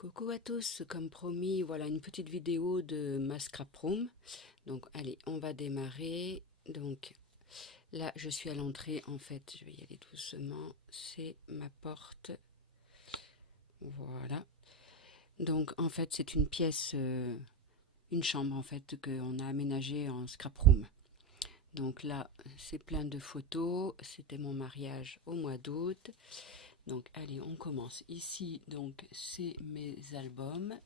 Coucou à tous, comme promis, voilà une petite vidéo de ma scrap room. Donc allez, on va démarrer. Donc là, je suis à l'entrée, en fait, je vais y aller doucement. C'est ma porte. Voilà. Donc en fait, c'est une pièce, une chambre en fait, qu'on a aménagée en scrap room. Donc là, c'est plein de photos. C'était mon mariage au mois d'août. Donc allez, on commence. Ici, donc, c'est mes albums.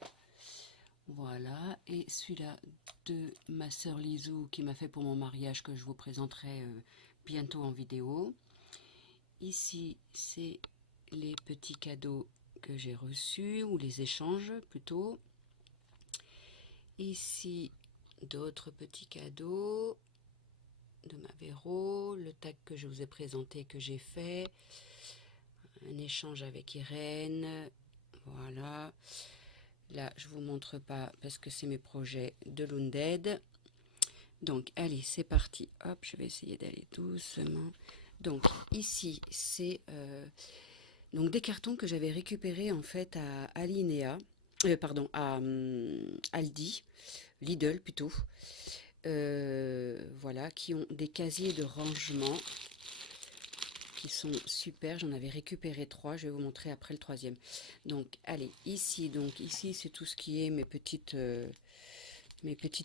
Voilà, et celui-là de ma sœur Lisou qui m'a fait pour mon mariage que je vous présenterai bientôt en vidéo. Ici, c'est les petits cadeaux que j'ai reçus, ou les échanges plutôt. Ici, d'autres petits cadeaux de ma Véro, le tag que je vous ai présenté que j'ai fait, un échange avec Irène, voilà. Là, je vous montre pas parce que c'est mes projets de Loonded. Donc, allez, c'est parti. Hop, je vais essayer d'aller doucement. Donc, ici, c'est donc des cartons que j'avais récupérés en fait à Alinea, pardon, à Aldi, Lidl plutôt. Voilà, qui ont des casiers de rangement qui sont super. J'en avais récupéré 3, je vais vous montrer après le troisième. Donc allez, ici c'est tout ce qui est mes petits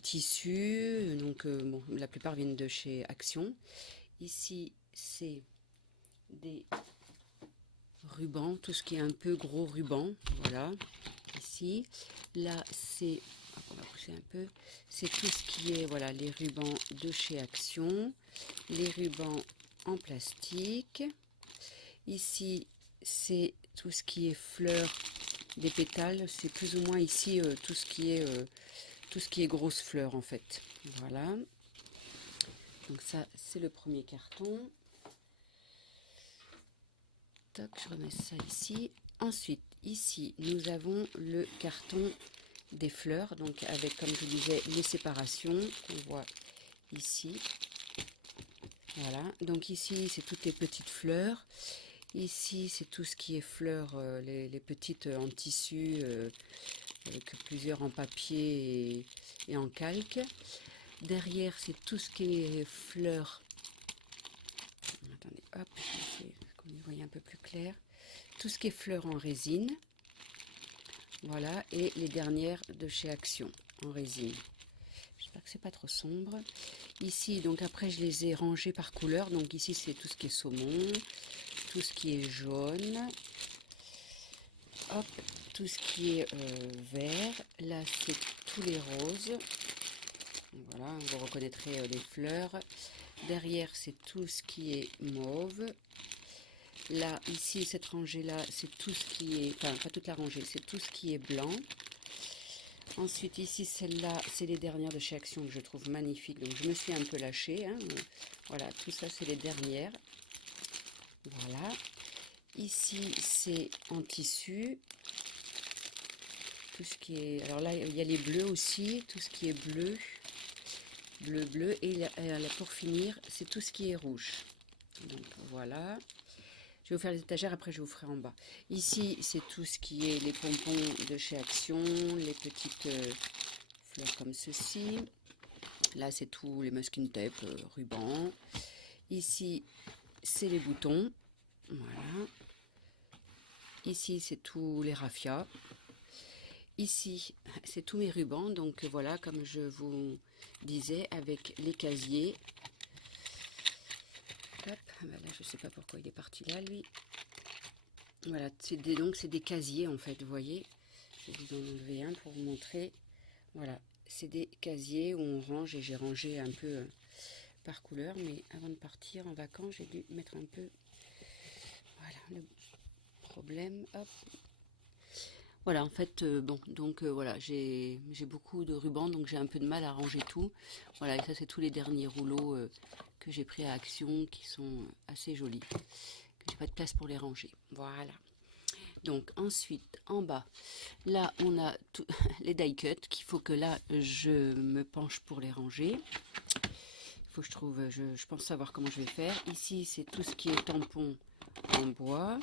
tissus. Donc bon, la plupart viennent de chez Action. Ici c'est des rubans, tout ce qui est un peu gros ruban, voilà. Ici, là c'est, on va pousser un peu, c'est tout ce qui est, voilà, les rubans de chez Action, les rubans en plastique. Ici, c'est tout ce qui est fleurs, des pétales. C'est plus ou moins ici tout ce qui est grosses fleurs en fait. Voilà. Donc ça, c'est le premier carton. Toc, je remets ça ici. Ensuite, ici, nous avons le carton des fleurs. Donc avec, comme je disais, les séparations qu'on voit ici. Voilà. Donc ici, c'est toutes les petites fleurs. Ici, c'est tout ce qui est fleurs, les petites en tissu, avec plusieurs en papier et en calque. Derrière, c'est tout ce qui est fleurs. Attendez, hop, je vais essayer qu'on y voit un peu plus clair. Tout ce qui est fleurs en résine. Voilà, et les dernières de chez Action en résine. J'espère que c'est pas trop sombre. Ici, donc après, je les ai rangées par couleur. Donc ici, c'est tout ce qui est saumon, tout ce qui est jaune, hop, tout ce qui est vert. Là, c'est tous les roses. Voilà, vous reconnaîtrez les fleurs. Derrière, c'est tout ce qui est mauve. Là, ici, cette rangée-là, c'est tout ce qui est... Enfin, pas toute la rangée, c'est tout ce qui est blanc. Ensuite, ici, celle-là, c'est les dernières de chez Action que je trouve magnifiques. Donc, je me suis un peu lâchée. Hein. Voilà, tout ça, c'est les dernières. Voilà. Ici, c'est en tissu. Tout ce qui est... Alors là, il y a les bleus aussi. Tout ce qui est bleu. Bleu, bleu. Et là, pour finir, c'est tout ce qui est rouge. Donc, voilà. Je vais vous faire les étagères, après je vous ferai en bas. Ici, c'est tout ce qui est les pompons de chez Action, les petites fleurs comme ceci. Là, c'est tous les masking tape, rubans. Ici, c'est les boutons. Voilà. Ici, c'est tous les raffias. Ici, c'est tous mes rubans. Donc voilà, comme je vous disais, avec les casiers. Hop, ben là, je sais pas pourquoi il est parti là, lui. Voilà, donc c'est des casiers en fait, vous voyez. Je vais vous en enlever un pour vous montrer. Voilà, c'est des casiers où on range, et j'ai rangé un peu par couleur. Mais avant de partir en vacances, j'ai dû mettre un peu... Voilà, le problème, hop. Voilà, en fait, bon, donc voilà, j'ai beaucoup de rubans, donc j'ai un peu de mal à ranger tout. Voilà, et ça, c'est tous les derniers rouleaux que j'ai pris à Action, qui sont assez jolis. J'ai pas de place pour les ranger. Voilà. Donc ensuite, en bas, là, on a les die cuts qu'il faut que là, je me penche pour les ranger. Il faut que je trouve, je pense savoir comment je vais faire. Ici, c'est tout ce qui est tampon en bois.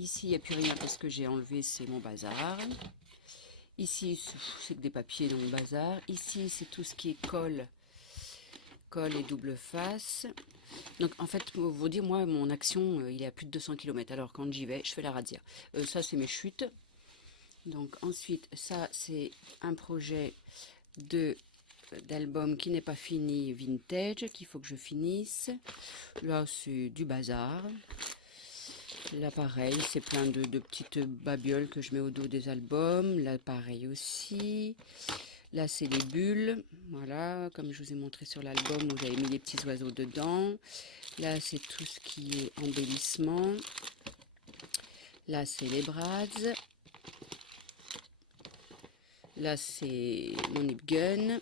Ici, il n'y a plus rien parce que j'ai enlevé, c'est mon bazar. Ici, c'est que des papiers dans mon bazar. Ici, c'est tout ce qui est colle et double face. Donc en fait, pour vous dire, moi, mon action, il est à plus de 200 km. Alors quand j'y vais, je fais la razzia. Ça, c'est mes chutes. Donc ensuite, ça, c'est un projet d'album qui n'est pas fini, vintage, qu'il faut que je finisse. Là, c'est du bazar. Là, pareil, c'est plein de petites babioles que je mets au dos des albums. Là, pareil aussi. Là, c'est les bulles. Voilà, comme je vous ai montré sur l'album où j'avais mis les petits oiseaux dedans. Là, c'est tout ce qui est embellissement. Là, c'est les brads. Là, c'est mon nip gun.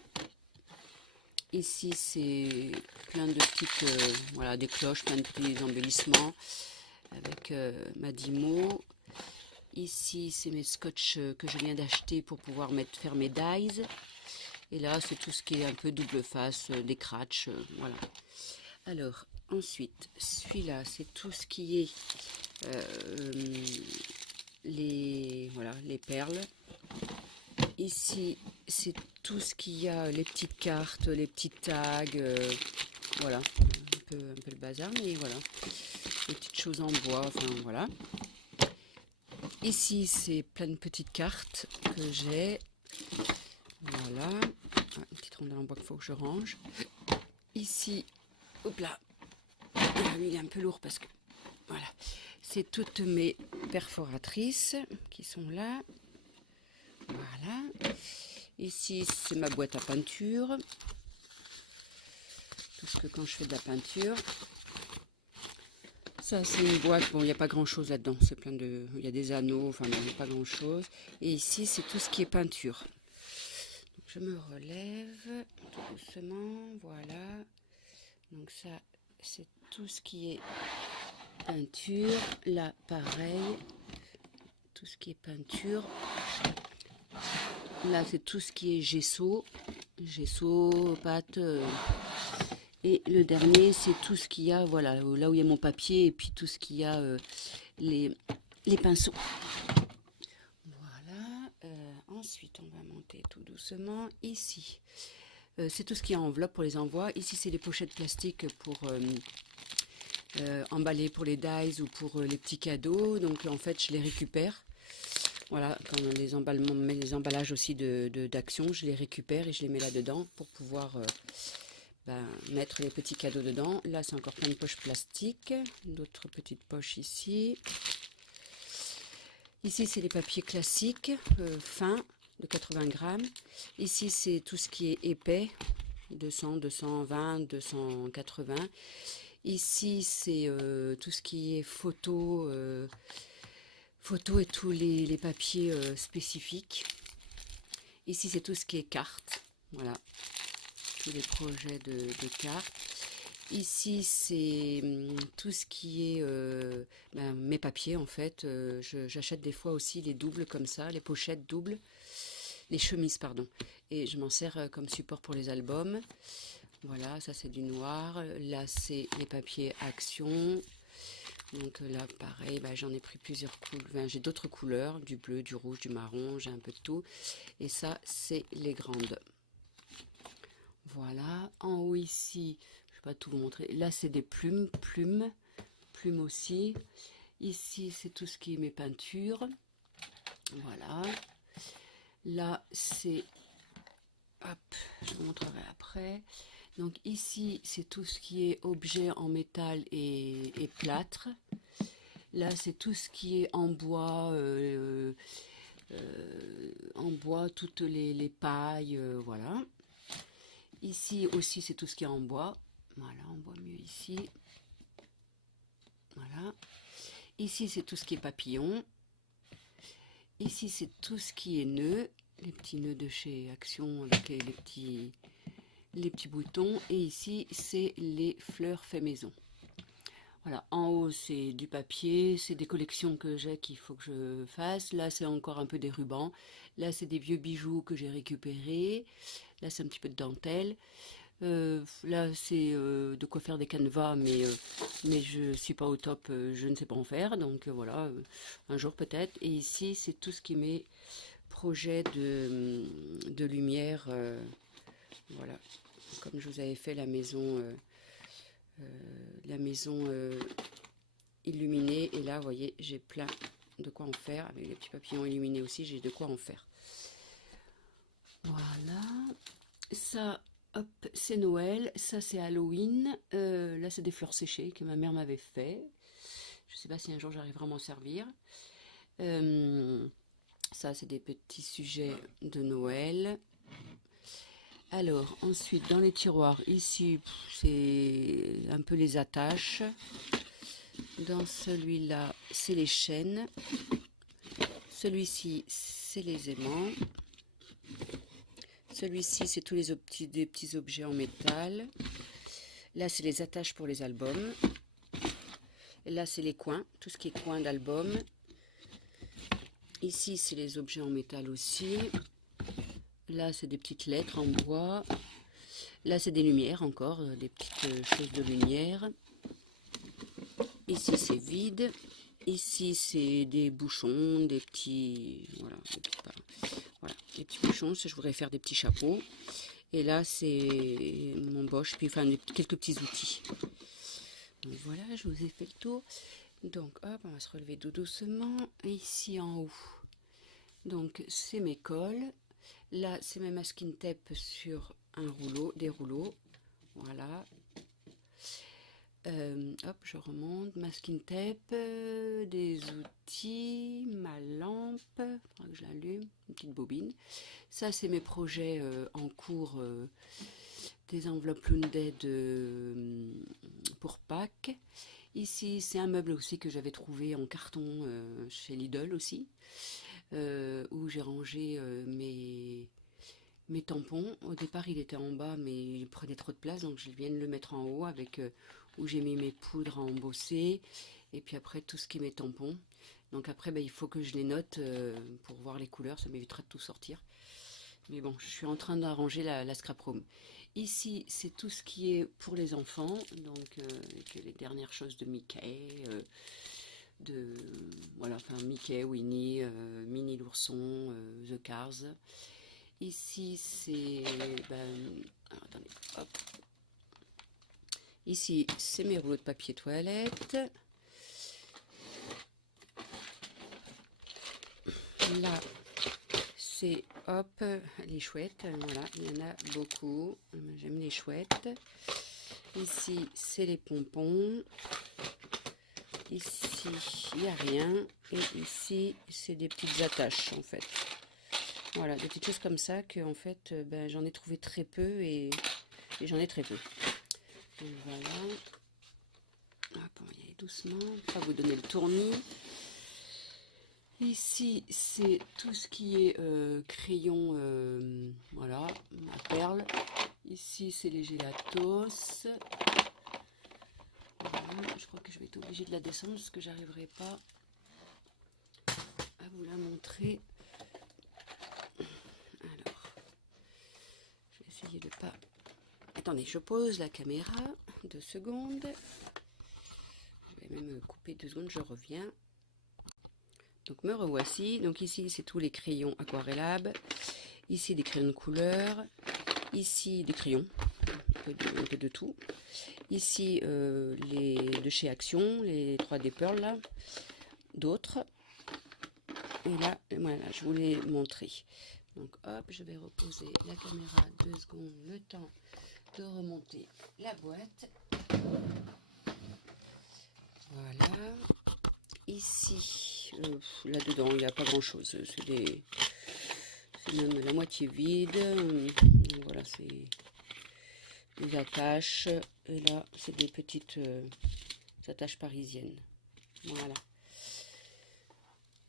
Ici, c'est plein de petites, voilà, des cloches, plein de petits embellissements avec ma Dimo. Ici, c'est mes scotch que je viens d'acheter pour pouvoir faire mes dies. Et là, c'est tout ce qui est un peu double face, des scratchs, voilà. Alors, ensuite, celui-là, c'est tout ce qui est les perles. Ici, c'est tout ce qu'il y a, les petites cartes, les petits tags, voilà, un peu le bazar, mais voilà, les petites choses en bois, enfin voilà. Ici, c'est plein de petites cartes que j'ai, voilà, une petite rondelle en bois qu'il faut que je range. Ici, hop là, lui il est un peu lourd parce que, voilà, c'est toutes mes perforatrices qui sont là, voilà. Ici, c'est ma boîte à peinture. Tout ce que quand je fais de la peinture. Ça, c'est une boîte. Bon, il n'y a pas grand-chose là-dedans. C'est plein de... Il y a des anneaux. Enfin, il n'y a pas grand-chose. Et ici, c'est tout ce qui est peinture. Donc, je me relève tout doucement. Voilà. Donc, ça, c'est tout ce qui est peinture. Là, pareil. Tout ce qui est peinture. Là, c'est tout ce qui est gesso. Gesso, pâte... Et le dernier, c'est tout ce qu'il y a, voilà, là où il y a mon papier, et puis tout ce qu'il y a, les pinceaux. Voilà. Ensuite, on va monter tout doucement. Ici, c'est tout ce qui est enveloppe pour les envois. Ici, c'est les pochettes plastiques pour emballer pour les dies ou pour les petits cadeaux. Donc, en fait, je les récupère. Voilà, quand les emballements, mais les emballages aussi d'action, je les récupère et je les mets là-dedans pour pouvoir... mettre les petits cadeaux dedans. Là, c'est encore plein de poches plastiques. D'autres petites poches ici. Ici, c'est les papiers classiques, fins, de 80 grammes. Ici, c'est tout ce qui est épais, 200, 220, 280. Ici, c'est tout ce qui est photo, photo et tous les papiers spécifiques. Ici, c'est tout ce qui est cartes. Voilà. Tous les projets de cartes. Ici, c'est tout ce qui est mes papiers, en fait. J'achète des fois aussi les doubles comme ça, les pochettes doubles, les chemises, pardon. Et je m'en sers comme support pour les albums. Voilà, ça c'est du noir. Là, c'est les papiers action. Donc là, pareil, j'en ai pris plusieurs couleurs. J'ai d'autres couleurs, du bleu, du rouge, du marron, j'ai un peu de tout. Et ça, c'est les grandes. Voilà, en haut ici, je ne vais pas tout vous montrer, là c'est des plumes aussi. Ici c'est tout ce qui est mes peintures, voilà. Là c'est, hop, je vous montrerai après. Donc ici c'est tout ce qui est objet en métal et plâtre. Là c'est tout ce qui est en bois, toutes les pailles, voilà. Ici aussi, c'est tout ce qui est en bois. Voilà, on voit mieux ici. Voilà. Ici, c'est tout ce qui est papillon. Ici, c'est tout ce qui est nœuds. Les petits nœuds de chez Action avec les petits boutons. Et ici, c'est les fleurs fait maison. Voilà, en haut, c'est du papier. C'est des collections que j'ai qu'il faut que je fasse. Là, c'est encore un peu des rubans. Là, c'est des vieux bijoux que j'ai récupérés. Là, c'est un petit peu de dentelle. Là, c'est de quoi faire des canevas, mais je suis pas au top, je ne sais pas en faire, donc voilà, un jour peut-être. Et ici, c'est tout ce qui m'est projet de lumière, voilà, comme je vous avais fait la maison illuminée. Et là, vous voyez, j'ai plein de quoi en faire, avec les petits papillons illuminés aussi, j'ai de quoi en faire. Voilà, ça, hop, c'est Noël, ça c'est Halloween, là c'est des fleurs séchées que ma mère m'avait fait. Je sais pas si un jour j'arriverai à m'en servir. Ça c'est des petits sujets de Noël. Alors ensuite dans les tiroirs, ici c'est un peu les attaches. Dans celui-là c'est les chaînes. Celui-ci c'est les aimants. Celui-ci, c'est tous des petits objets en métal. Là, c'est les attaches pour les albums. Et là, c'est les coins, tout ce qui est coins d'album. Ici, c'est les objets en métal aussi. Là, c'est des petites lettres en bois. Là, c'est des lumières encore, des petites choses de lumière. Ici, c'est vide. Ici, c'est des bouchons, des petits... Voilà, des petits bouchons. Ça, je voudrais faire des petits chapeaux. Et là, c'est mon bosch, puis enfin, quelques petits outils. Donc voilà, je vous ai fait le tour. Donc, hop, on va se relever tout doucement. Et ici, en haut, donc, c'est mes cols. Là, c'est mes masking tape sur un rouleau, des rouleaux. Voilà. Hop, je remonte. Masking tape, des outils, ma lampe. Il faudra que je l'allume. Une petite bobine. Ça, c'est mes projets en cours. Des enveloppes Loonday pour Pâques. Ici, c'est un meuble aussi que j'avais trouvé en carton chez Lidl aussi, où j'ai rangé mes tampons. Au départ, il était en bas, mais il prenait trop de place, donc je viens de le mettre en haut, avec où j'ai mis mes poudres à embosser, et puis après tout ce qui est mes tampons. Donc après, il faut que je les note pour voir les couleurs, ça m'évitera de tout sortir. Mais bon, je suis en train d'arranger la scrap room. Ici, c'est tout ce qui est pour les enfants, donc avec les dernières choses de Mickey, voilà, enfin Mickey, Winnie, Minnie l'ourson, The Cars. Ici, c'est, alors, attendez, hop. Ici, c'est mes rouleaux de papier toilette. Là, c'est, hop, les chouettes, voilà, il y en a beaucoup, j'aime les chouettes. Ici, c'est les pompons. Ici, il n'y a rien. Et ici, c'est des petites attaches, en fait. Voilà, des petites choses comme ça que, en fait, j'en ai trouvé très peu et j'en ai très peu. Donc, voilà. Hop, on va y aller doucement, pas vous donner le tournis. Ici, c'est tout ce qui est crayon, voilà, ma perle. Ici, c'est les gélatos. Voilà, je crois que je vais être obligée de la descendre parce que j'arriverai pas à vous la montrer. Alors, je vais essayer de pas... Attendez, je pose la caméra, 2 secondes. Je vais même couper 2 secondes, je reviens. Donc me revoici. Donc ici, c'est tous les crayons aquarellables. Ici, des crayons de couleur. Ici, des crayons, un peu de tout. Ici, les de chez Action, les 3D Pearl, là. D'autres. Et là, voilà, je vous l'ai montré. Donc hop, je vais reposer la caméra 2 secondes, le temps de remonter la boîte. Voilà. Ici, là-dedans, il n'y a pas grand-chose. C'est même la moitié vide. Voilà, c'est des attaches. Et là, c'est des petites attaches parisiennes. Voilà.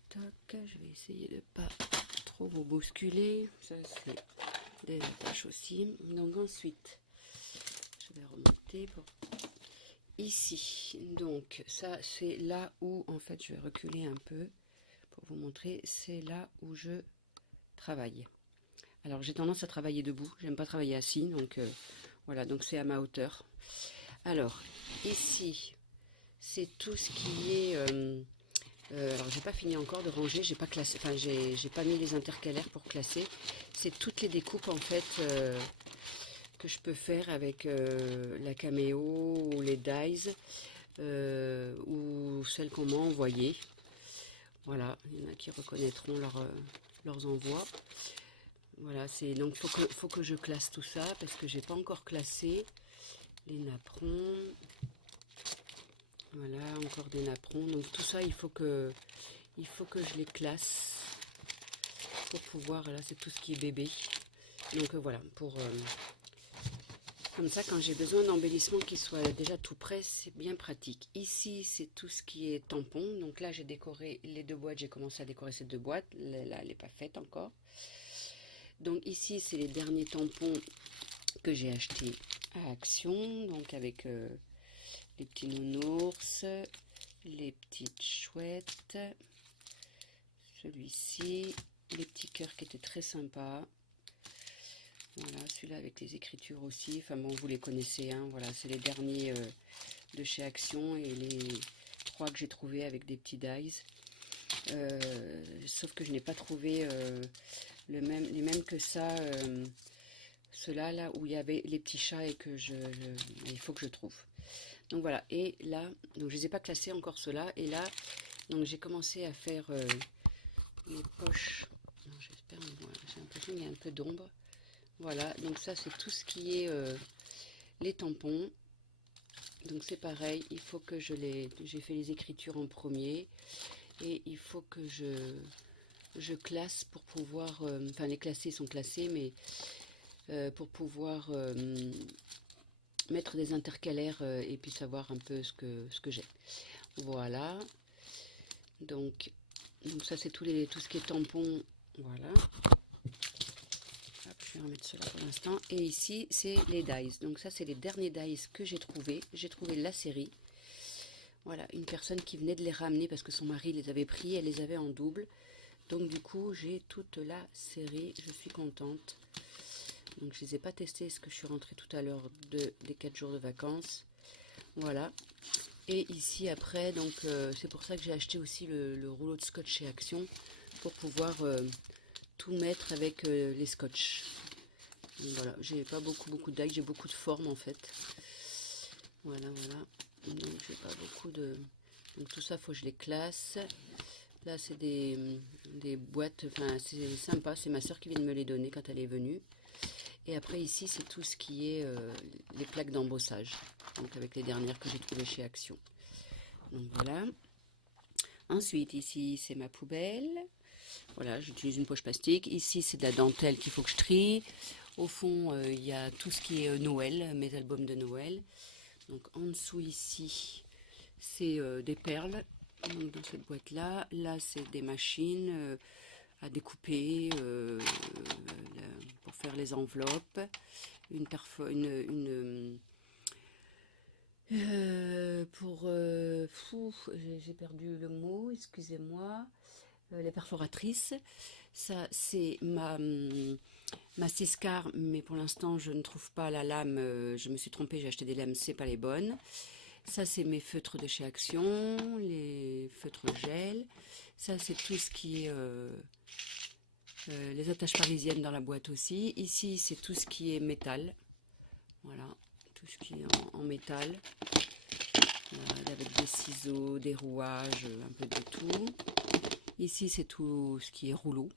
Toc, je vais essayer de pas trop vous bousculer. Ça, c'est des attaches aussi. Donc ensuite, je vais remonter pour... Ici, donc ça c'est là où, en fait, je vais reculer un peu pour vous montrer, c'est là où je travaille. Alors j'ai tendance à travailler debout, j'aime pas travailler assis, donc Voilà, donc c'est à ma hauteur. Alors, ici, c'est tout ce qui est... alors, j'ai pas fini encore de ranger, j'ai pas classé, enfin, j'ai pas mis les intercalaires pour classer. C'est toutes les découpes, en fait, que je peux faire avec la Cameo ou les dies, ou celles qu'on m'a envoyées. Voilà, il y en a qui reconnaîtront leurs envois. Voilà, donc faut que je classe tout ça parce que j'ai pas encore classé les napperons. Voilà, encore des napperons. Donc tout ça, il faut que je les classe pour pouvoir. Là, c'est tout ce qui est bébé. Donc voilà, comme ça, quand j'ai besoin d'embellissement qui soit déjà tout prêt, c'est bien pratique. Ici, c'est tout ce qui est tampon. Donc là, j'ai décoré les 2 boîtes. J'ai commencé à décorer ces 2 boîtes. Là, elle n'est pas faite encore. Donc ici, c'est les derniers tampons que j'ai achetés à Action. Donc avec les petits nounours, les petites chouettes, celui-ci, les petits cœurs qui étaient très sympas. Voilà, celui-là avec les écritures aussi. Enfin bon, vous les connaissez, hein. Voilà, c'est les derniers de chez Action et les 3 que j'ai trouvés avec des petits dies. Sauf que je n'ai pas trouvé les mêmes que ça. Ceux-là, là où il y avait les petits chats et que il faut que je trouve. Donc voilà, et là, donc je les ai pas classés encore ceux-là. Et là, donc j'ai commencé à faire les poches. J'espère, j'ai l'impression qu'il y a un peu d'ombre. Voilà, donc ça c'est tout ce qui est les tampons. Donc c'est pareil, il faut que j'ai fait les écritures en premier. Et il faut que je classe pour pouvoir, enfin les classés sont classés, mais pour pouvoir mettre des intercalaires et puis savoir un peu ce que j'ai. Voilà, donc ça c'est tout ce qui est tampon. Voilà. Hop, je vais remettre cela pour l'instant. Et ici c'est les dies. Donc ça c'est les derniers dies que j'ai trouvé. J'ai trouvé la série. Voilà, une personne qui venait de les ramener parce que son mari les avait pris, elle les avait en double. Donc du coup j'ai toute la série, je suis contente. Donc je ne les ai pas testés parce que je suis rentrée tout à l'heure des 4 jours de vacances. Voilà. Et ici après, donc c'est pour ça que j'ai acheté aussi le rouleau de scotch chez Action pour pouvoir tout mettre avec les scotch. Donc, voilà, j'ai pas beaucoup d'ail, j'ai beaucoup de formes en fait. Voilà. Donc j'ai pas beaucoup de... Donc tout ça, faut que je les classe. Là c'est des boîtes, enfin c'est sympa, c'est ma soeur qui vient de me les donner quand elle est venue. Et après ici c'est tout ce qui est les plaques d'embossage, donc avec les dernières que j'ai trouvées chez Action. Donc voilà. Ensuite ici c'est ma poubelle. Voilà, j'utilise une poche plastique. Ici c'est de la dentelle qu'il faut que je trie. Au fond il y a tout ce qui est Noël, mes albums de Noël. Donc en dessous ici c'est des perles. Donc dans cette boîte là, c'est des machines à découper pour faire les enveloppes, j'ai perdu le mot, excusez-moi, les perforatrices. Ça c'est ma Siscar, mais pour l'instant je ne trouve pas la lame, je me suis trompée, j'ai acheté des lames, c'est pas les bonnes. Ça c'est mes feutres de chez Action, les feutres gel. Ça c'est tout ce qui est les attaches parisiennes dans la boîte aussi. Ici c'est tout ce qui est métal. Voilà, tout ce qui est en métal. Voilà, avec des ciseaux, des rouages, un peu de tout. Ici c'est tout ce qui est rouleau.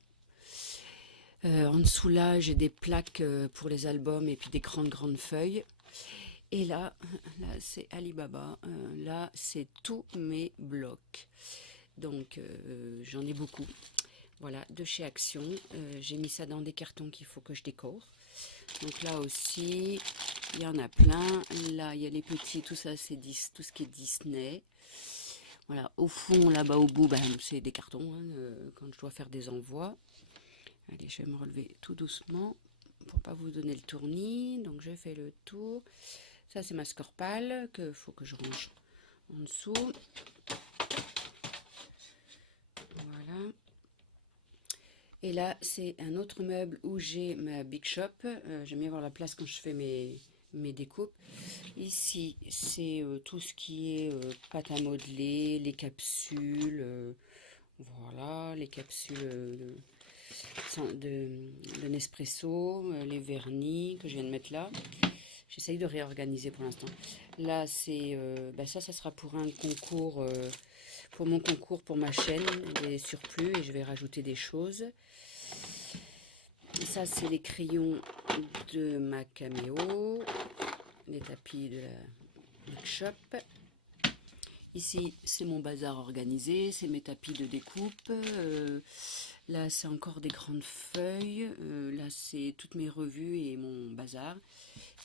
En dessous là j'ai des plaques pour les albums et puis des grandes feuilles. Et là c'est Alibaba, là c'est tous mes blocs. Donc j'en ai beaucoup. Voilà, de chez Action. J'ai mis ça dans des cartons qu'il faut que je décore. Donc là aussi, il y en a plein. Là, il y a les petits, tout ça c'est tout ce qui est Disney. Voilà, au fond, là-bas au bout, c'est des cartons hein, quand je dois faire des envois. Allez, je vais me relever tout doucement pour pas vous donner le tournis. Donc je fais le tour. Ça c'est ma scorpale que faut que je range en dessous. Voilà. Et là c'est un autre meuble où j'ai ma Big Shop. J'aime bien avoir la place quand je fais mes mes découpes. Ici, c'est tout ce qui est pâte à modeler, les capsules, voilà, les capsules de Nespresso, les vernis que je viens de mettre là. J'essaye de réorganiser pour l'instant. Là, c'est ça sera pour un concours, pour mon concours pour ma chaîne, des surplus, et je vais rajouter des choses. Ça, c'est les crayons de ma caméo, les tapis de la Big Shop. Ici, c'est mon bazar organisé, c'est mes tapis de découpe. Là, c'est encore des grandes feuilles. Là, c'est toutes mes revues et mon bazar.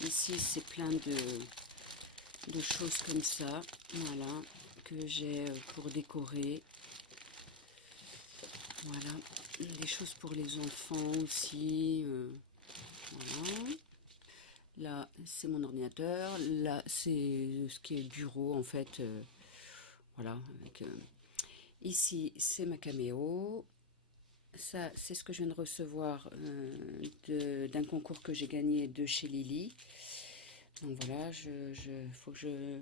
Ici, c'est plein de choses comme ça, voilà, que j'ai pour décorer. Voilà, des choses pour les enfants aussi. Voilà. Là, c'est mon ordinateur. Là, c'est ce qui est le bureau, en fait. Voilà. Ici, c'est ma caméo. Ça, c'est ce que je viens de recevoir d'un concours que j'ai gagné de chez Lily. Donc voilà, faut que je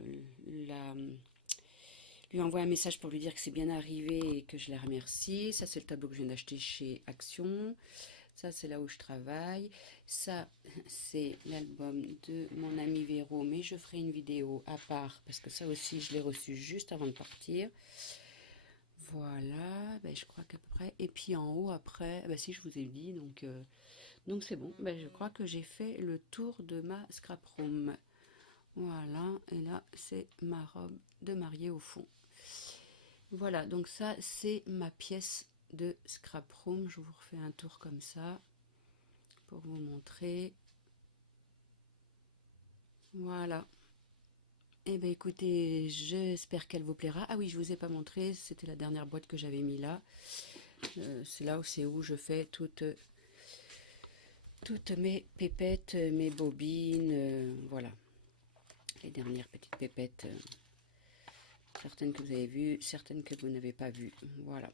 lui envoie un message pour lui dire que c'est bien arrivé et que je la remercie. Ça, c'est le tableau que je viens d'acheter chez Action. Ça, c'est là où je travaille. Ça, c'est l'album de mon ami Véro, mais je ferai une vidéo à part parce que ça aussi, je l'ai reçu juste avant de partir. Voilà, ben, je crois qu'à peu près. Et puis en haut, après, ben, si je vous ai dit, donc c'est bon. Ben, je crois que j'ai fait le tour de ma scrap room. Voilà, et là, c'est ma robe de mariée au fond. Voilà, donc ça, c'est ma pièce de scrap room. Je vous refais un tour comme ça pour vous montrer. Voilà. Eh bien, écoutez, j'espère qu'elle vous plaira. Ah oui, je vous ai pas montré, c'était la dernière boîte que j'avais mis là. C'est là où je fais toutes mes pépettes, mes bobines, voilà. Les dernières petites pépettes. Certaines que vous avez vues, certaines que vous n'avez pas vues. Voilà.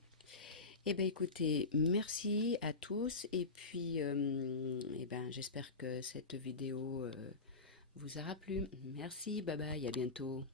Eh bien, écoutez, merci à tous. Et puis, eh ben, j'espère que cette vidéo vous aura plu. Merci, bye bye, à bientôt.